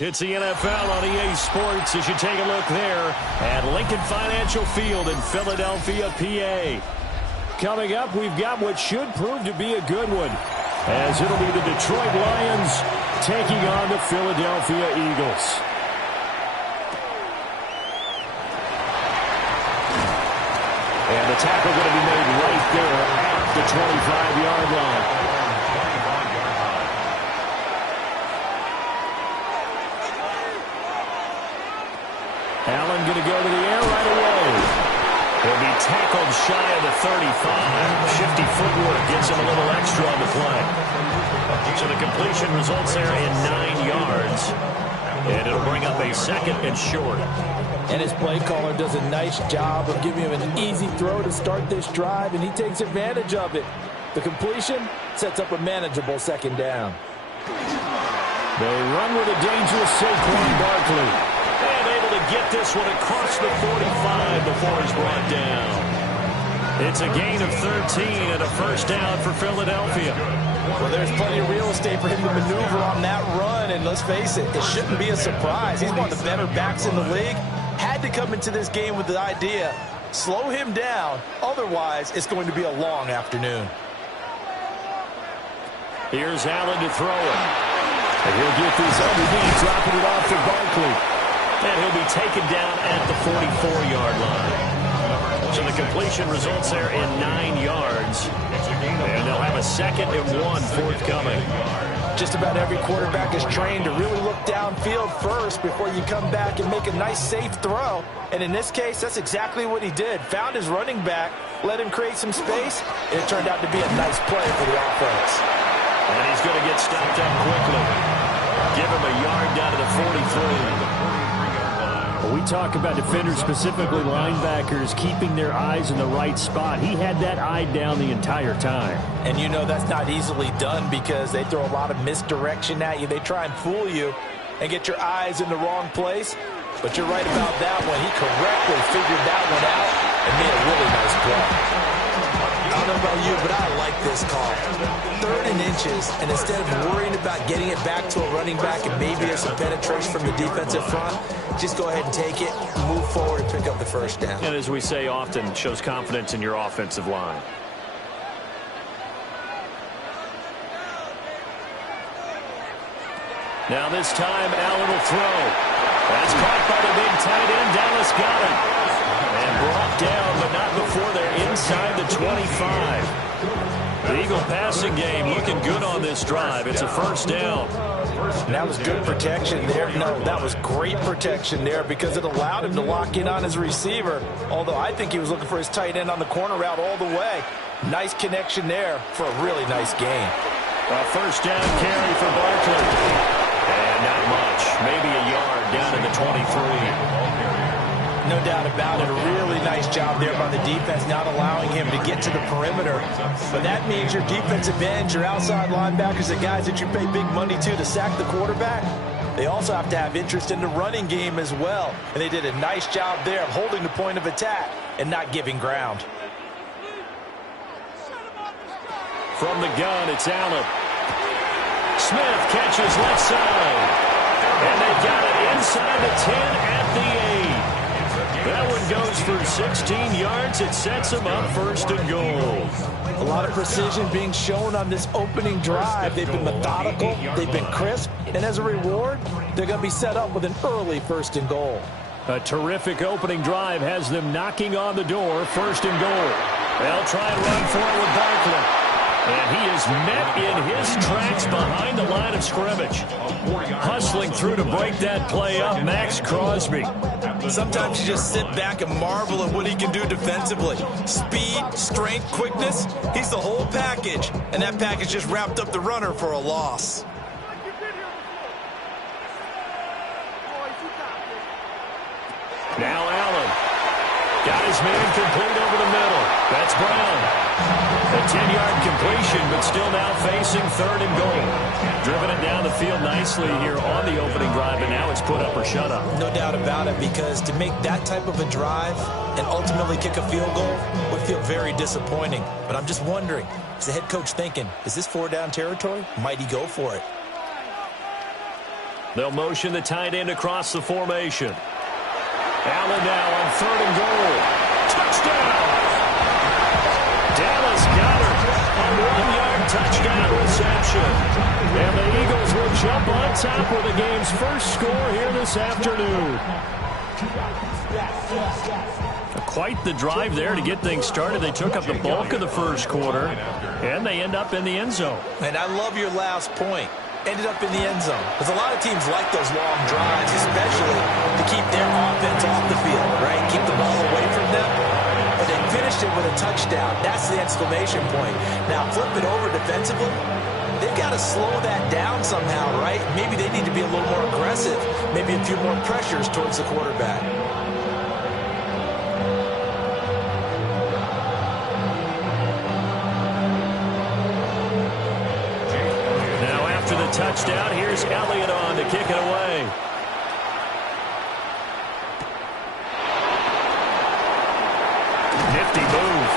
It's the NFL on EA Sports as you take a look there at Lincoln Financial Field in Philadelphia, PA. Coming up, we've got what should prove to be a good one, as it'll be the Detroit Lions taking on the Philadelphia Eagles. And the tackle going to be made right there at the 25-yard line. Allen going to go to the air right away. He'll be tackled shy of the 35. Shifty footwork gets him a little extra on the play. So the completion results there in 9 yards. And it'll bring up a second and short. And his play caller does a nice job of giving him an easy throw to start this drive, and he takes advantage of it. The completion sets up a manageable second down. They run with a dangerous Saquon Barkley. And able to get this one across the 45 before he's brought down. It's a gain of 13 and a first down for Philadelphia. Well, there's plenty of real estate for him to maneuver on that run, and let's face it, it shouldn't be a surprise. He's one of the better backs in the league. Had to come into this game with the idea, slow him down, otherwise it's going to be a long afternoon. Here's Allen to throw it. And he'll get this underneath, dropping it off to Barkley. And he'll be taken down at the 44-yard line. So the completion results there in 9 yards. And they'll have a second and 1 forthcoming. Just about every quarterback is trained to really look downfield first before you come back and make a nice, safe throw. And in this case, that's exactly what he did. Found his running back, let him create some space, and it turned out to be a nice play for the offense. And he's going to get stopped up quickly. Give him a yard down to the 43. We talk about defenders, specifically linebackers, keeping their eyes in the right spot. He had that eye down the entire time. And you know that's not easily done because they throw a lot of misdirection at you. They try and fool you and get your eyes in the wrong place. But you're right about that one. He correctly figured that one out and made a really nice play. I don't know about you, but I like this call. 3rd and inches, and instead of worrying about getting it back to a running back and maybe there's some penetration from the defensive front, just go ahead and take it, move forward, and pick up the first down. And as we say often, shows confidence in your offensive line. Now this time, Allen will throw. That's caught by the big tight end, Dallas Goedert. And brought down, but not before they're inside the 25. The Eagle passing game looking good on this drive. It's a first down. And that was good protection there. No, that was great protection there because it allowed him to lock in on his receiver. Although I think he was looking for his tight end on the corner route all the way. Nice connection there for a really nice gain. A first down carry for Barkley. And not much. Maybe a yard down to the 23. No doubt about it. A really nice job there by the defense, not allowing him to get to the perimeter. But that means your defensive ends, your outside linebackers, the guys that you pay big money to sack the quarterback, they also have to have interest in the running game as well. And they did a nice job there of holding the point of attack and not giving ground. From the gun, it's Allen. Smith catches left side. And they've got it inside the 10 at the 8. That one goes for 16 yards. It sets them up 1st and goal. A lot of precision being shown on this opening drive. They've been methodical. They've been crisp. And as a reward, they're going to be set up with an early 1st and goal. A terrific opening drive has them knocking on the door. 1st and goal. They'll try and run for it with Barkley. And he is met in his tracks behind the line of scrimmage. Hustling through to break that play up, Max Crosby. Sometimes you just sit back and marvel at what he can do defensively. Speed, strength, quickness, he's the whole package. And that package just wrapped up the runner for a loss. Now Allen. Got his man complete over the middle. That's Brown. A 10-yard completion, but still now facing 3rd and goal. Driven it down the field nicely here on the opening drive, and now it's put up or shut up. No doubt about it, because to make that type of a drive and ultimately kick a field goal would feel very disappointing. But I'm just wondering, is the head coach thinking, is this 4-down territory? Might he go for it? They'll motion the tight end across the formation. Allen now on 3rd and goal. Touchdown! Dallas Goedert, a 1-yard touchdown reception. And the Eagles will jump on top with the game's first score here this afternoon. Quite the drive there to get things started. They took up the bulk of the first quarter, and they end up in the end zone. And I love your last point. Ended up in the end zone. Because a lot of teams like those long drives, especially to keep their offense off the field, right? Keep the ball away from them. But they finished it with a touchdown. That's the exclamation point. Now flip it over defensively. They've got to slow that down somehow, right? Maybe they need to be a little more aggressive. Maybe a few more pressures towards the quarterback. Touchdown. Here's Elliott on to kick it away. Nifty move.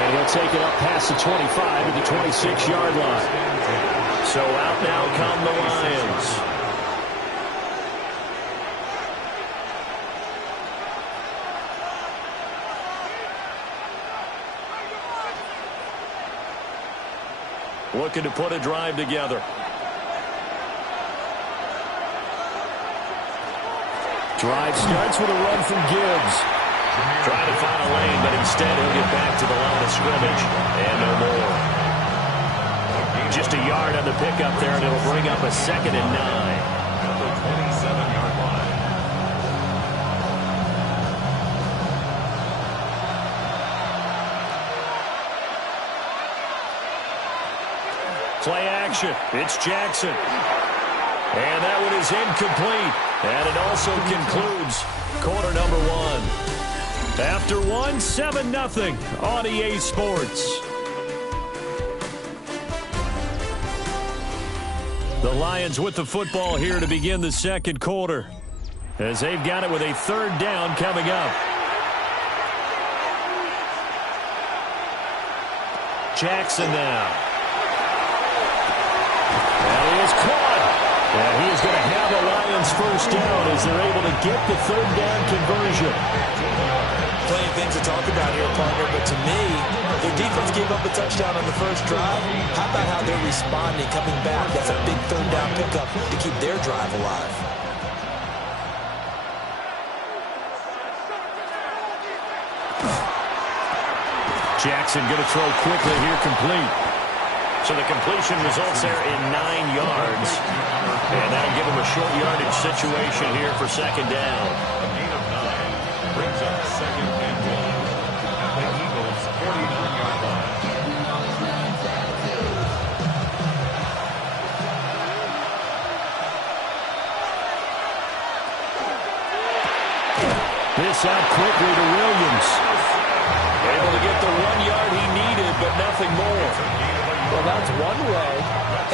And he'll take it up past the 25 to the 26-yard line. So out now come the Lions. Looking to put a drive together. Drive starts with a run from Gibbs. Trying to find a lane, but instead he'll get back to the line of scrimmage. And no more. Just a yard on the pickup there, and it'll bring up a 2nd and 9. At the 27-yard line. Play action. It's Jackson. And that one is incomplete. And it also concludes quarter number 1. After 1, 7-0 on EA Sports. The Lions with the football here to begin the second quarter, as they've got it with a 3rd down coming up. Jackson now. And he is caught. And he is going to have the Lions first down as they're able to get the 3rd down conversion. Plenty of things to talk about here, partner, but to me, their defense gave up a touchdown on the first drive. How about how they're responding, coming back? That's a big 3rd down pickup to keep their drive alive. Jackson going to throw quickly here, complete. So the completion results there in 9 yards. And that'll give him a short yardage situation here for 2nd down. A gain of 9 brings up 2nd and 1 at the Eagles' 49-yard line. This out quickly to Williams. Able to get the 1 yard he needed, but nothing more. Well, that's one way,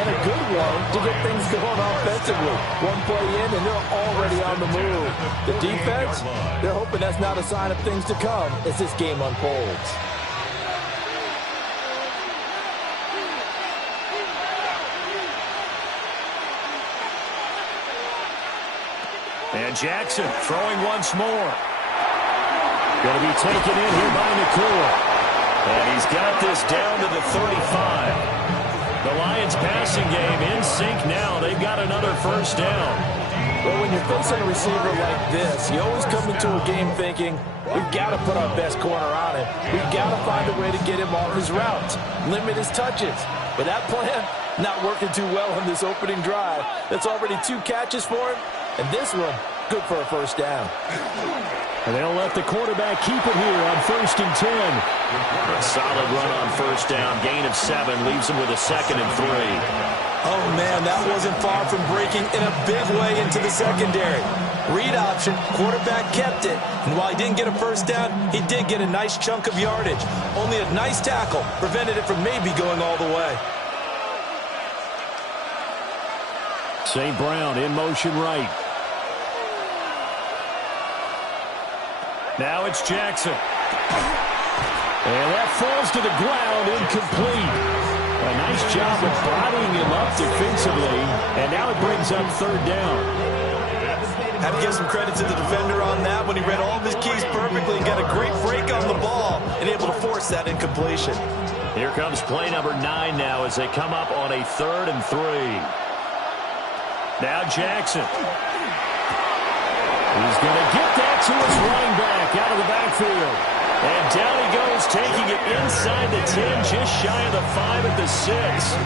and a good one, to get things going offensively. One play in, and they're already on the move. The defense, they're hoping that's not a sign of things to come as this game unfolds. And Jackson throwing once more. Going to be taken in here by Nakua. And he's got this down to the 35. The Lions passing game in sync now. They've got another first down. Well, when you're facing a receiver like this, you always come into a game thinking, we've got to put our best corner on him. We've got to find a way to get him off his routes, limit his touches. But that plan, not working too well on this opening drive. That's already 2 catches for him, and this one, good for a first down. And they'll let the quarterback keep it here on 1st and 10. A solid run on first down. Gain of 7 leaves him with a 2nd and 3. Oh, man, that wasn't far from breaking in a big way into the secondary. Read option, quarterback kept it. And while he didn't get a first down, he did get a nice chunk of yardage. Only a nice tackle prevented it from maybe going all the way. St. Brown in motion right. Now it's Jackson. And that falls to the ground, incomplete. A nice job of bodying him up defensively. And now it brings up third down. Have to give some credit to the defender on that when he read all of his keys perfectly and got a great break on the ball and able to force that incompletion. Here comes play number 9 now as they come up on a 3rd and 3. Now Jackson. He's going to get that to his running back out of the backfield. And down he goes, taking it inside the 10, just shy of the 5 at the 6.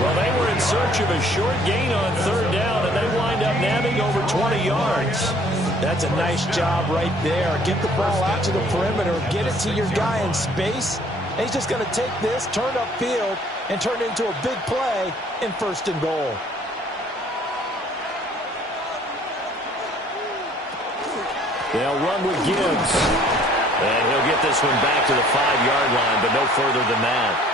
Well, they were in search of a short gain on 3rd down, and they wind up nabbing over 20 yards. That's a nice job right there. Get the ball out to the perimeter, get it to your guy in space. And he's just going to take this, turn upfield, and turn it into a big play in 1st and goal. They'll run with Gibbs. And he'll get this one back to the 5-yard line, but no further than that.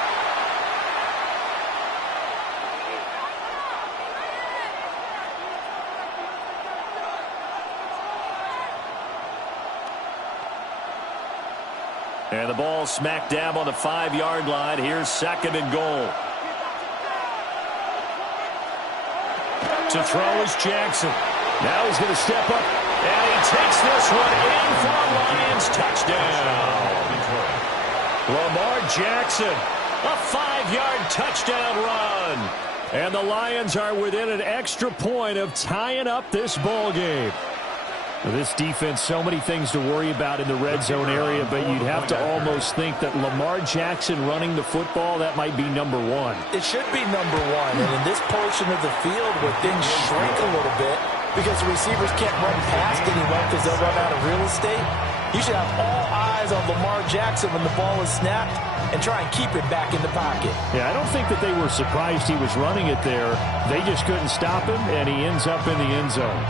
And the ball smack dab on the 5-yard line. Here's 2nd and goal. To throw is Jackson. Now he's going to step up. And he takes this one in for a Lions touchdown. Lamar Jackson, a 5-yard touchdown run. And the Lions are within an extra point of tying up this ball game. This defense, so many things to worry about in the red zone area, but you'd have to almost think that Lamar Jackson running the football, that might be number 1. It should be number 1, and in this portion of the field where things shrink a little bit because the receivers can't run past anyone because they'll run out of real estate, you should have all eyes on Lamar Jackson when the ball is snapped and try and keep it back in the pocket. Yeah, I don't think that they were surprised he was running it there. They just couldn't stop him, and he ends up in the end zone.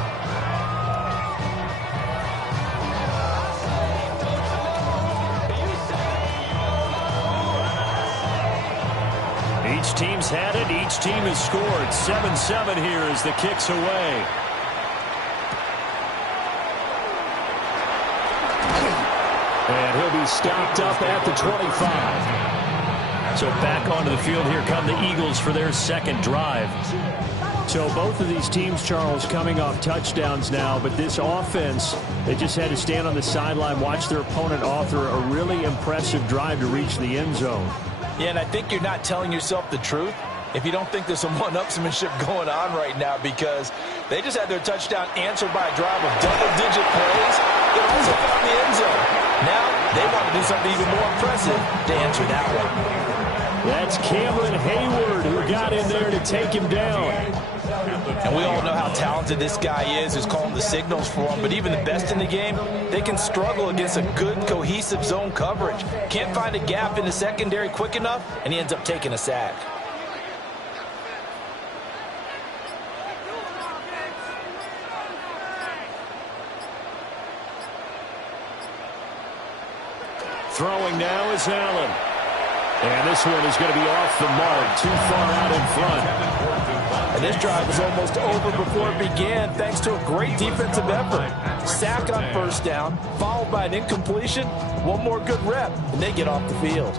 Each team's had it. Each team has scored. 7-7 here as the kick's away. And he'll be stopped up at the 25. So back onto the field here come the Eagles for their 2nd drive. So both of these teams, Charles, coming off touchdowns now, but this offense, they just had to stand on the sideline, watch their opponent author a really impressive drive to reach the end zone. Yeah, and I think you're not telling yourself the truth if you don't think there's some one-upsmanship going on right now, because they just had their touchdown answered by a drive of double-digit plays that also found the end zone. Now they want to do something even more impressive to answer that one. That's Cameron Hayward who got in there to take him down. And we all know how talented this guy is who's calling the signals for him, but even the best in the game, they can struggle against a good, cohesive zone coverage. Can't find a gap in the secondary quick enough, and he ends up taking a sack. Throwing now is Allen. And this one is going to be off the mark, too far out in front. And this drive was almost over before it began thanks to a great defensive effort. Sack on 1st down, followed by an incompletion, one more good rep, and they get off the field.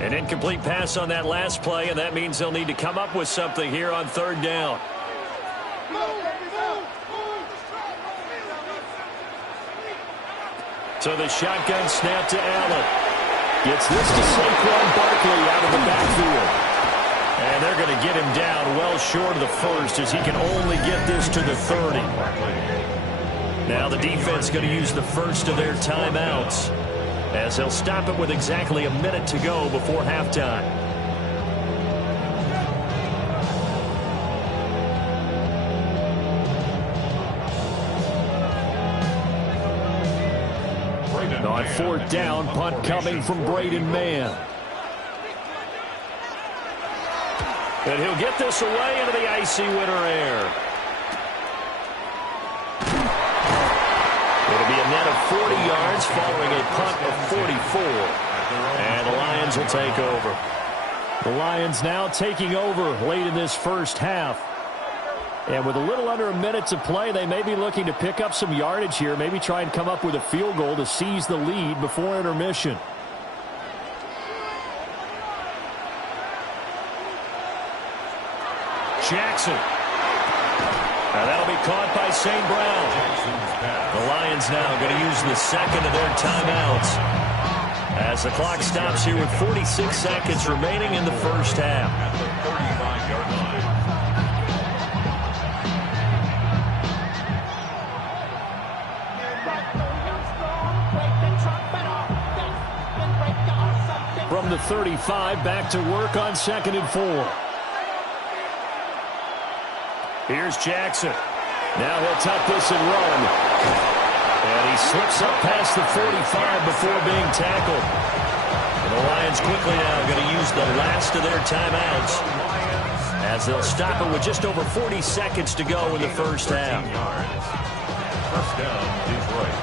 An incomplete pass on that last play, and that means they'll need to come up with something here on 3rd down. So the shotgun snap to Allen. Gets this to Saquon Barkley out of the backfield. And they're going to get him down well short of the 1st as he can only get this to the 30. Now the defense going to use the 1st of their timeouts as they'll stop it with exactly a minute to go before halftime. On 4th down, punt coming from Braden Mann. And he'll get this away into the icy winter air. It'll be a net of 40 yards following a punt of 44. And the Lions will take over. The Lions now taking over late in this first half. And with a little under a minute to play, they may be looking to pick up some yardage here, maybe try and come up with a field goal to seize the lead before intermission. Jackson. And that'll be caught by St. Brown. The Lions now going to use the second of their timeouts as the clock stops here with 46 seconds remaining in the first half. At the 35-yard line. From the 35, back to work on 2nd and 4. Here's Jackson. Now he'll tuck this and run. And he slips up past the 45 before being tackled. And the Lions quickly now going to use the last of their timeouts as they'll stop it with just over 40 seconds to go in the first half. First down, Detroit.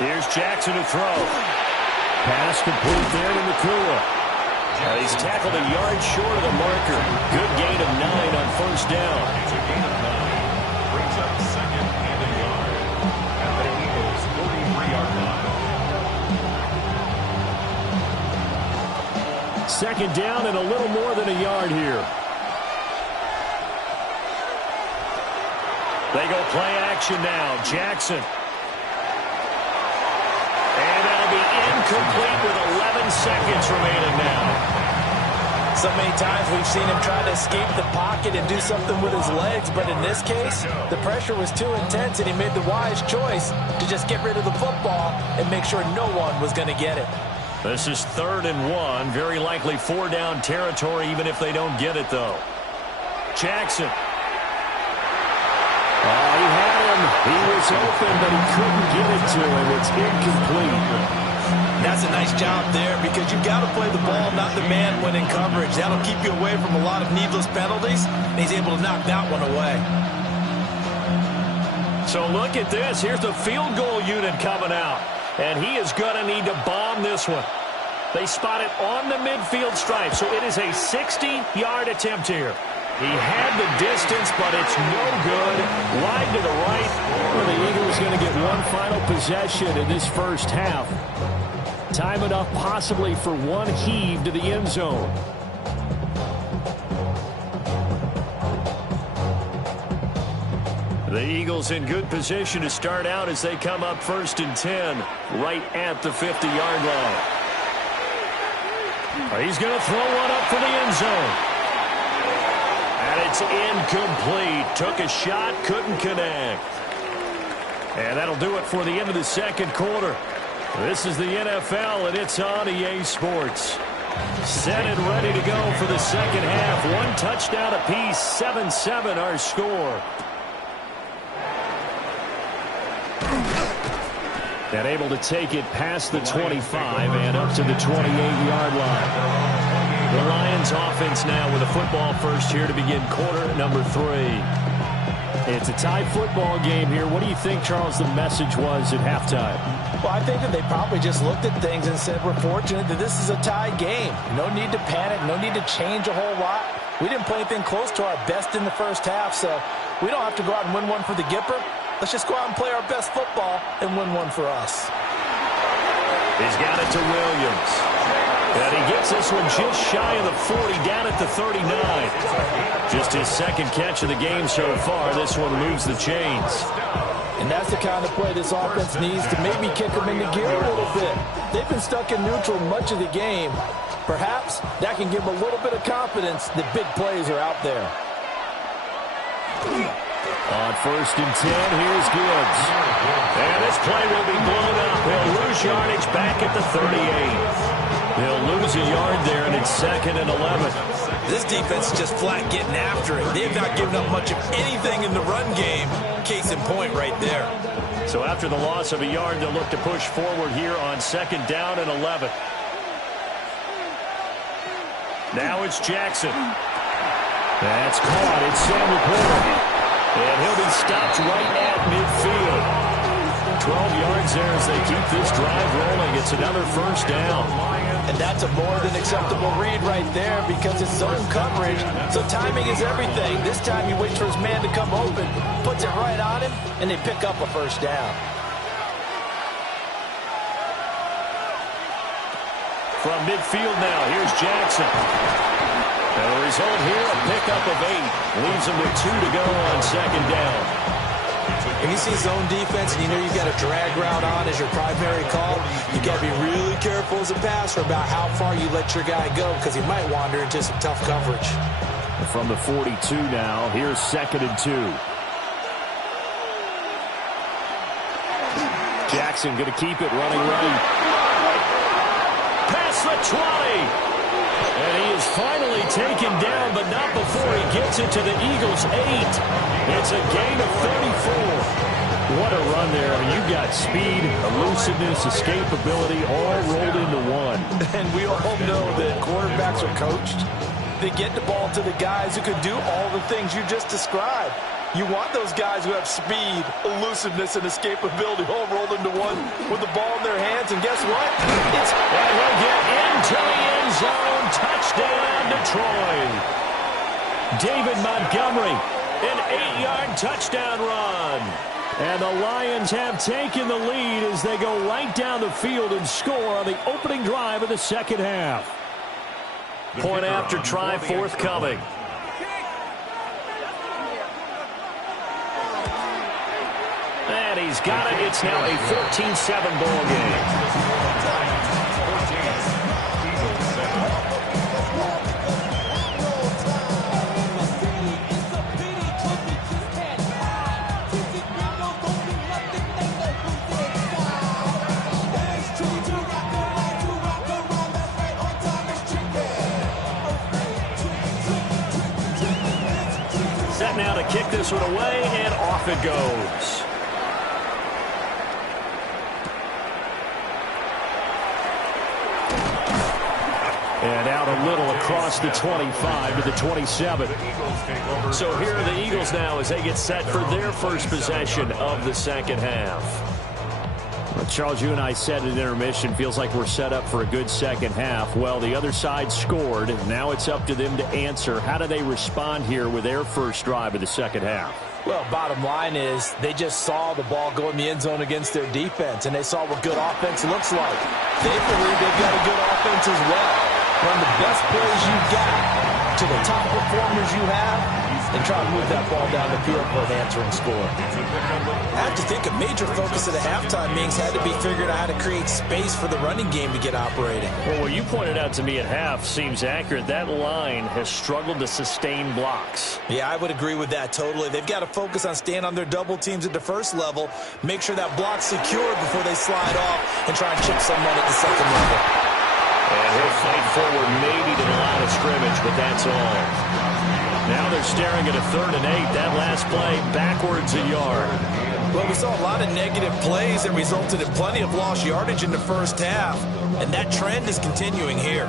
Here's Jackson to throw. Pass complete there to Nacua. He's tackled a yard short of the marker. Good gain of 9 on first down. It's a gain of 9. Brings up second and a yard. At the Eagles' 43-yard line. Second down and a little more than a yard here. They go play action now. Jackson. Incomplete with 11 seconds remaining now. So many times we've seen him try to escape the pocket and do something with his legs, but in this case, the pressure was too intense and he made the wise choice to just get rid of the football and make sure no one was going to get it. This is 3rd and 1, very likely 4-down territory even if they don't get it though. Jackson. Oh, he had him. He was open, but he couldn't get it to him. It's incomplete. That's a nice job there because you've got to play the ball, not the man when in coverage. That'll keep you away from a lot of needless penalties, and he's able to knock that one away. So look at this. Here's the field goal unit coming out, and he is going to need to bomb this one. They spot it on the midfield stripe, so it is a 60-yard attempt here. He had the distance, but it's no good. Wide to the right. Well, the Eagles going to get one final possession in this first half. Time enough possibly for one heave to the end zone. The Eagles in good position to start out as they come up 1st and 10, right at the 50-yard line. He's going to throw one up for the end zone. And it's incomplete. Took a shot, couldn't connect. And that'll do it for the end of the second quarter. This is the NFL, and it's on EA Sports. Set and ready to go for the second half. One touchdown apiece, 7-7 our score. And able to take it past the 25 and up to the 28-yard line. The Lions offense now with a football first here to begin quarter number 3. It's a tie football game here. What do you think, Charles, the message was at halftime? Well, I think that they probably just looked at things and said, we're fortunate that this is a tie game. No need to panic. No need to change a whole lot. We didn't play anything close to our best in the first half, so we don't have to go out and win one for the Gipper. Let's just go out and play our best football and win one for us. He's got it to Williams. And he gets this one just shy of the 40, down at the 39. Just his second catch of the game so far. This one moves the chains. And that's the kind of play this offense needs to maybe kick them into gear a little bit. They've been stuck in neutral much of the game. Perhaps that can give them a little bit of confidence that big plays are out there. On 1st and 10, here's Gibbs. And this play will be blown up. He'll lose yardage back at the 38. They'll lose a yard there, and it's 2nd and 11. This defense is just flat getting after it. They've not given up much of anything in the run game. Case in point right there. So after the loss of a yard, they'll look to push forward here on 2nd down and 11. Now it's Jackson. That's caught. It's Sam Laporta. And he'll be stopped right at midfield. 12 yards there as they keep this drive rolling. It's another first down. And that's a more than acceptable read right there because it's zone coverage, so timing is everything. This time he waits for his man to come open, puts it right on him, and they pick up a first down. From midfield now, here's Jackson. And the result here, a pickup of 8. Leaves him with 2 to go on second down. When you see zone defense and you know you've got a drag route on as your primary call, you got to be really careful as a passer about how far you let your guy go because he might wander into some tough coverage. From the 42 now, here's 2nd and 2. Jackson going to keep it running right. Past the 20. And he is finally taken down, but not before he gets it to the Eagles' 8. It's a gain of 34. What a run there. I mean, you've got speed, elusiveness, escapability all rolled into one. And we all know that quarterbacks are coached. They get the ball to the guys who can do all the things you just described. You want those guys who have speed, elusiveness, and escapability all rolled into one with the ball in their hands. And guess what? And he'll get into the end zone. Touchdown, Detroit. David Montgomery, an 8-yard touchdown run. And the Lions have taken the lead as they go right down the field and score on the opening drive of the second half. Point after try forthcoming. And he's got it. It's now a 14-7 ball game. Set now to kick this one away, and off it goes. And out a little across the 25 to the 27. So here are the Eagles now as they get set for their first possession of the second half. Well, Charles, you and I said at intermission, feels like we're set up for a good second half. Well, the other side scored. Now it's up to them to answer. How do they respond here with their first drive of the second half? Well, bottom line is they just saw the ball go in the end zone against their defense, and they saw what good offense looks like. They believe they've got a good offense as well. Run the best plays you've got to the top performers you have and try to move that ball down the field for an answering score. I have to think a major focus of the halftime meetings had to be figuring out how to create space for the running game to get operating. Well, what you pointed out to me at half seems accurate. That line has struggled to sustain blocks. Yeah, I would agree with that totally. They've got to focus on staying on their double teams at the first level, make sure that block's secure before they slide off and try and chip someone at the second level. And he'll fight forward maybe to the line of scrimmage, but that's all. Now they're staring at a 3rd and 8. That last play backwards a yard. Well, we saw a lot of negative plays that resulted in plenty of lost yardage in the first half, and that trend is continuing here.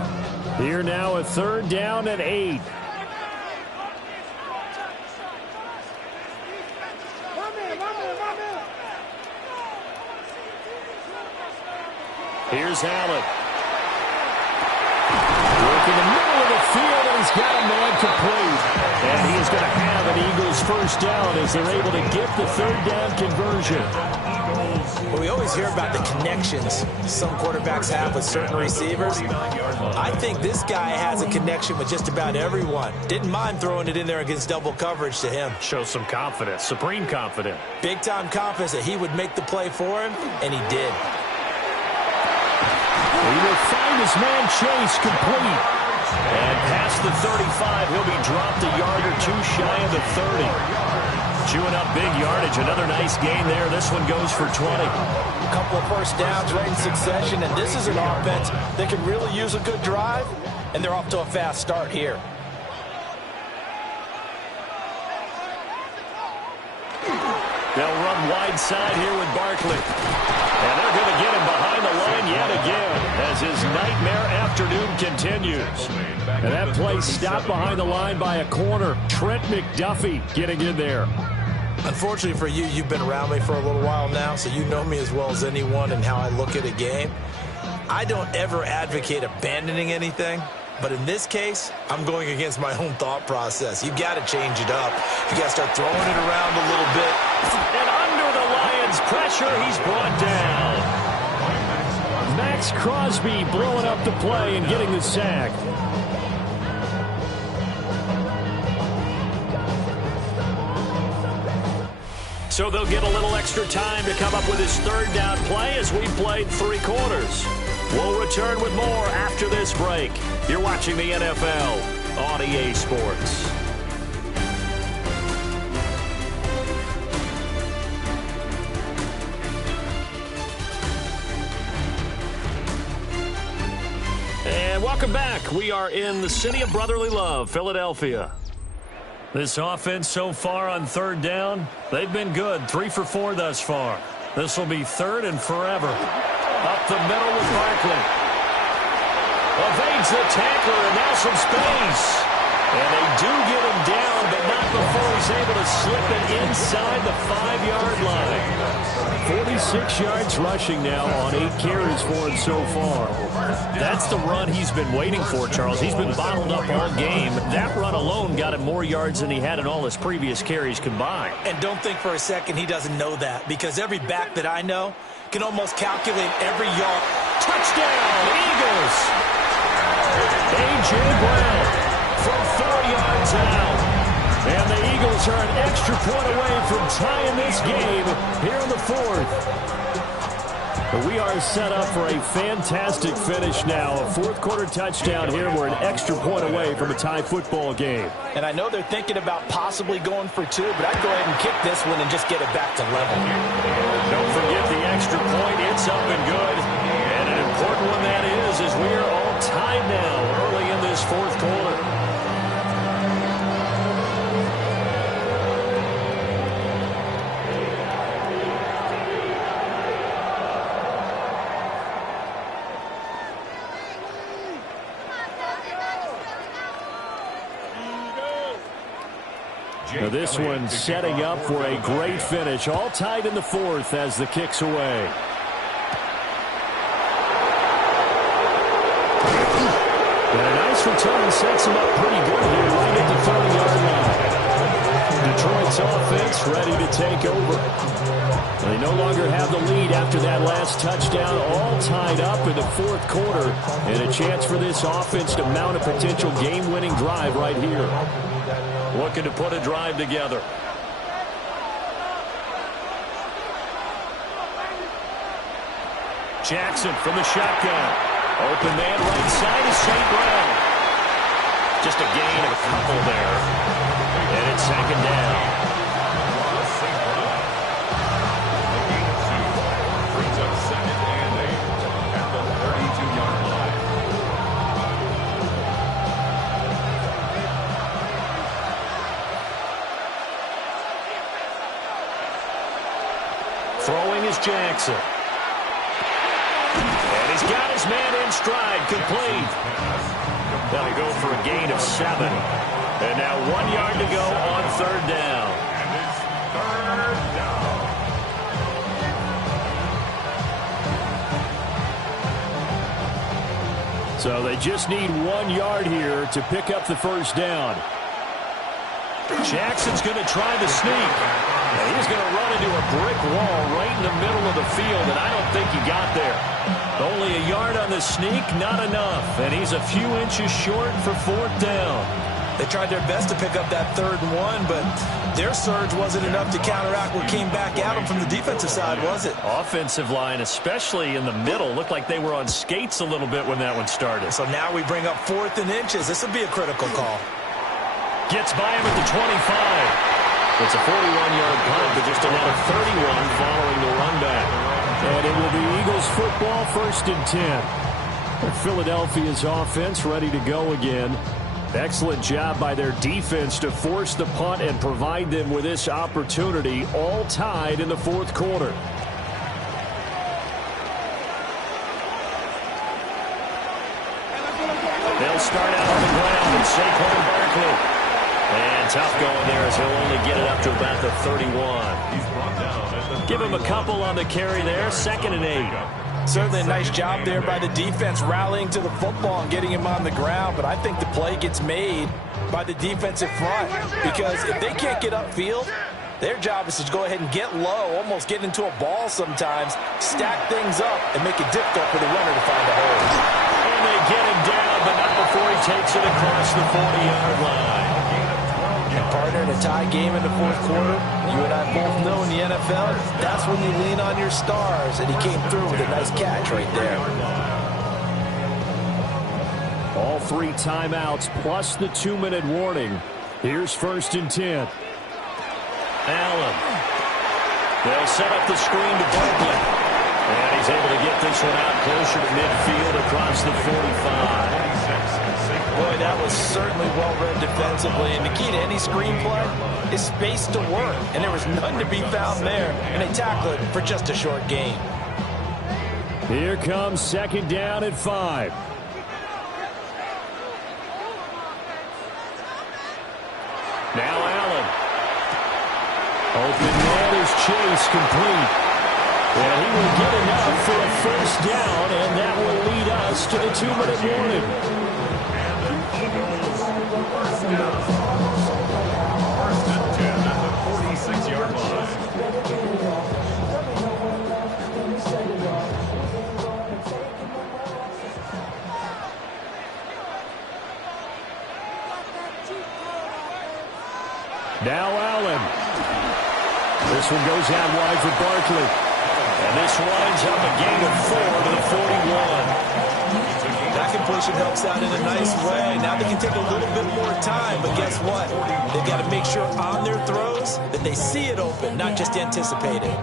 Here now a 3rd down and 8. Here's Allen. Work in the middle of the field, and he's got a man complete. And he is going to have an Eagles first down as they're able to get the 3rd down conversion. Well, we always hear about the connections some quarterbacks have with certain receivers. I think this guy has a connection with just about everyone. Didn't mind throwing it in there against double coverage to him. Shows some confidence, supreme confidence. Big-time confidence that he would make the play for him, and he did. He will find his man Chase complete. And past the 35, he'll be dropped a yard or two shy of the 30. Chewing up big yardage. Another nice gain there. This one goes for 20. A couple of first downs right in succession, and this is an offense that can really use a good drive, and they're off to a fast start here. They'll run wide side here with Barkley. And they're going to get him behind the line yet again as his nightmare afternoon continues. And that play stopped behind the line by a corner. Trent McDuffie getting in there. Unfortunately for you, you've been around me for a little while now, so you know me as well as anyone and how I look at a game. I don't ever advocate abandoning anything, but in this case, I'm going against my own thought process. You got to change it up. You got to start throwing it around a little bit. And under the Lions' pressure, he's brought down. Max Crosby blowing up the play and getting the sack. So they'll get a little extra time to come up with his third down play as we played 3 quarters. We'll return with more after this break. You're watching the NFL on EA Sports. And welcome back. We are in the city of brotherly love, Philadelphia. This offense so far on third down, they've been good. 3 for 4 thus far. This will be third and forever. Up the middle with Barkley. Evades the tackler and now some space. And they do get him down, but not before he's able to slip it inside the 5-yard line. 46 yards rushing now on 8 carries for him so far. That's the run he's been waiting for, Charles. He's been bottled up all game. That run alone got him more yards than he had in all his previous carries combined. And don't think for a second he doesn't know that, because every back that I know can almost calculate every yard. Touchdown, Eagles! A.J. Brown from 4 yards out. And the Eagles are an extra point away from tying this game here in the 4th. But we are set up for a fantastic finish now. A 4th-quarter touchdown here. We're an extra point away from a tie football game. And I know they're thinking about possibly going for 2, but I'd go ahead and kick this one and just get it back to level. Don't forget the extra point. It's up and good. And an important one that is, as we are all tied now early in this 4th quarter. Now this one setting up for a great finish. All tied in the 4th as the kick's away. And a nice return sets him up pretty good here right at the 30-yard line. Detroit's offense ready to take over. They no longer have the lead after that last touchdown. All tied up in the 4th quarter. And a chance for this offense to mount a potential game-winning drive right here. Looking to put a drive together. Jackson from the shotgun. Open man right side is St. Brown. Just a gain of a couple there. And it's 2nd down. St. Brown. A gain of 2. Brings up 2nd and 8 at the 32-yard line. Throwing is Jackson. And he's got his man in stride, complete. They'll go for a gain of 7. And now 1 yard to go on 3rd down. And it's 3rd down. So they just need 1 yard here to pick up the 1st down. Jackson's going to try the sneak. And he's going to run into a brick wall right in the middle of the field, and I don't think he got there. Only a yard on the sneak, not enough. And he's a few inches short for 4th down. They tried their best to pick up that 3rd and 1, but their surge wasn't enough to counteract what came back at them from the defensive side, was it? Offensive line, especially in the middle, looked like they were on skates a little bit when that one started. So now we bring up 4th and inches. This will be a critical call. Gets by him at the 25. It's a 41-yard punt, but just another 31 following the run back. And it will be Eagles football, 1st and 10. Philadelphia's offense ready to go again. Excellent job by their defense to force the punt and provide them with this opportunity, all tied in the 4th quarter. They'll start out on the ground with Saquon Barkley. And tough going there as he'll only get it up to about the 31. He's brought down at the Give him a couple on the carry there, 2nd and 8. Certainly a nice job there by the defense rallying to the football and getting him on the ground, but I think the play gets made by the defensive front because if they can't get upfield, their job is to go ahead and get low, almost get into a ball sometimes, stack things up, and make it difficult for the runner to find a hole. And they get him down, but not before he takes it across the 40-yard line. And partner, in a tie game in the fourth quarter, you and I both know in the NFL, that's when you lean on your stars, and he came through with a nice catch right there. All 3 timeouts plus the 2-minute warning. Here's 1st and 10. Allen. They'll set up the screen to Barkley. And he's able to get this one out closer to midfield across the 45. Boy, that was certainly well-read defensively. And the key to any screenplay is space to work. And there was none to be found there. And they tackle it for just a short gain. Here comes 2nd down at 5. Now Allen. Open man is Chase, complete. And he will get enough for a 1st down, and that will lead us to the 2-minute warning. First and 10 at the 46-yard line. Now Allen. This one goes out wide for Barkley. And this winds up a gain of 4 to the 41. That completion helps out in a nice way. Now they can take a little bit more time, but guess what? They've got to make sure on their throws that they see it open, not just anticipate it.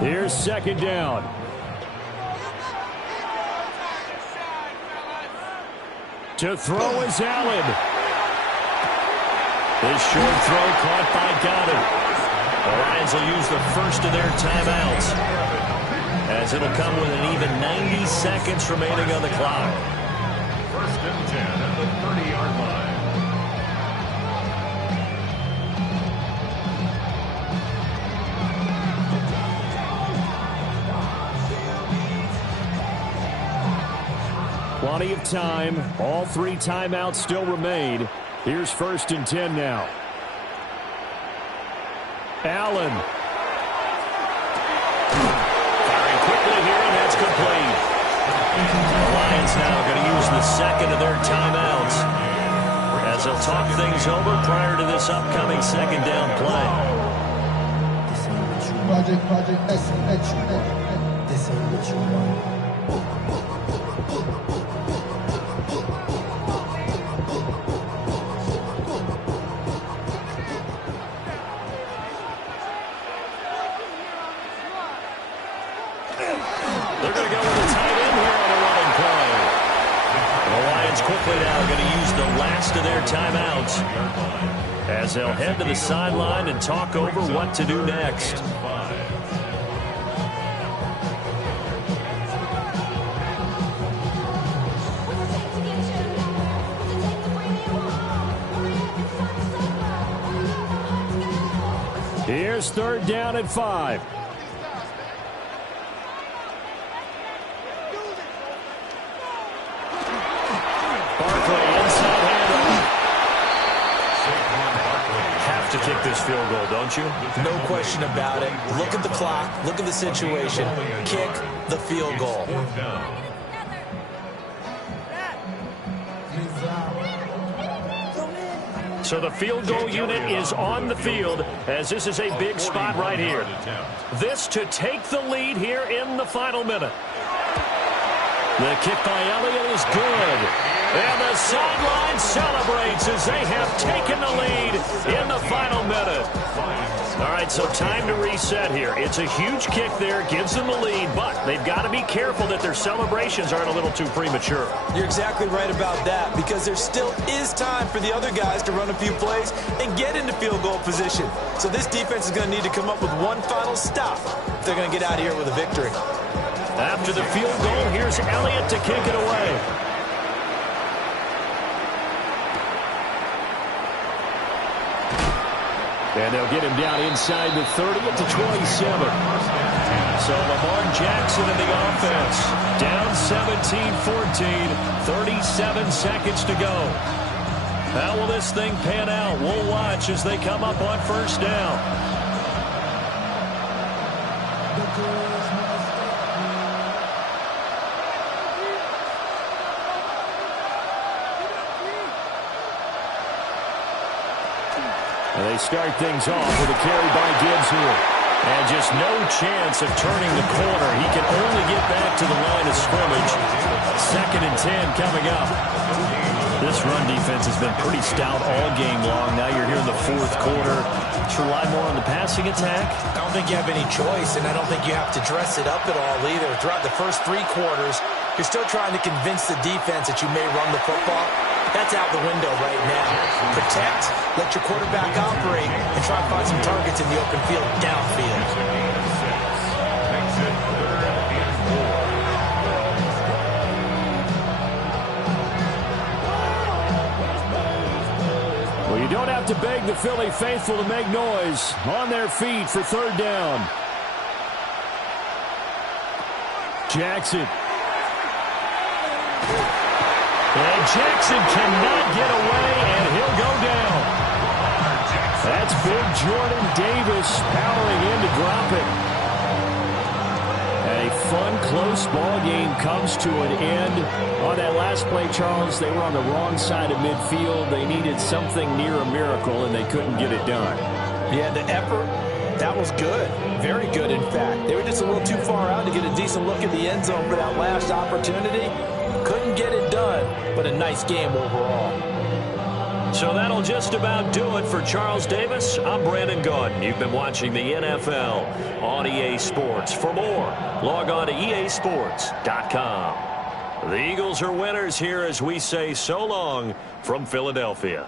Here's 2nd down. To throw is Allen. This short throw caught by Goddard. The Lions will use the first of their timeouts, as it'll come with an even 90 seconds remaining on the clock. 1st and 10 at the 30-yard line. Plenty of time. All 3 timeouts still remain. Here's 1st and 10 now. Allen. Firing quickly here, and that's complete. The Lions now going to use the 2nd of their timeouts, as they'll talk things over prior to this upcoming 2nd down play. Project X. This ain't what you want. Quickly now going to use the last of their timeouts, as they'll head to the sideline and talk over what to do next. Here's 3rd down at 5. To kick this field goal, don't you? No question about it. Look at the clock. Look at the situation. Kick the field goal. So the field goal unit is on the field, as this is a big spot right here. This to take the lead here in the final minute. The kick by Elliott is good. And the sideline celebrates as they have taken the lead in the final minute. All right, so time to reset here. It's a huge kick there, gives them the lead, but they've got to be careful that their celebrations aren't a little too premature. You're exactly right about that, because there still is time for the other guys to run a few plays and get into field goal position. So this defense is going to need to come up with one final stop if they're going to get out of here with a victory. After the field goal, here's Elliott to kick it away. And they'll get him down inside the 30 at the 27. So Lamar Jackson in the offense. Down 17-14. 37 seconds to go. How will this thing pan out? We'll watch as they come up on first down. And they start things off with a carry by Gibbs here. And just no chance of turning the corner. He can only get back to the line of scrimmage. 2nd and 10 coming up. This run defense has been pretty stout all game long. Now you're here in the 4th quarter. Let's rely more on the passing attack. I don't think you have any choice, and I don't think you have to dress it up at all either. Throughout the first 3 quarters, you're still trying to convince the defense that you may run the football. That's out the window right now. Protect, let your quarterback operate, and try to find some targets in the open field downfield. Makes it 3rd and 4. Well, you don't have to beg the Philly faithful to make noise. On their feet for 3rd down. Jackson. And Jackson cannot get away, and he'll go down. That's big Jordan Davis powering in to drop it. And a fun, close ball game comes to an end. On that last play, Charles, they were on the wrong side of midfield. They needed something near a miracle, and they couldn't get it done. Yeah, the effort, that was good. Very good, in fact. They were just a little too far out to get a decent look at the end zone for that last opportunity. Couldn't get it done, but a nice game overall. So that'll just about do it for Charles Davis. I'm Brandon Gaudin. You've been watching the NFL on EA Sports. For more, log on to easports.com. The Eagles are winners here as we say so long from Philadelphia.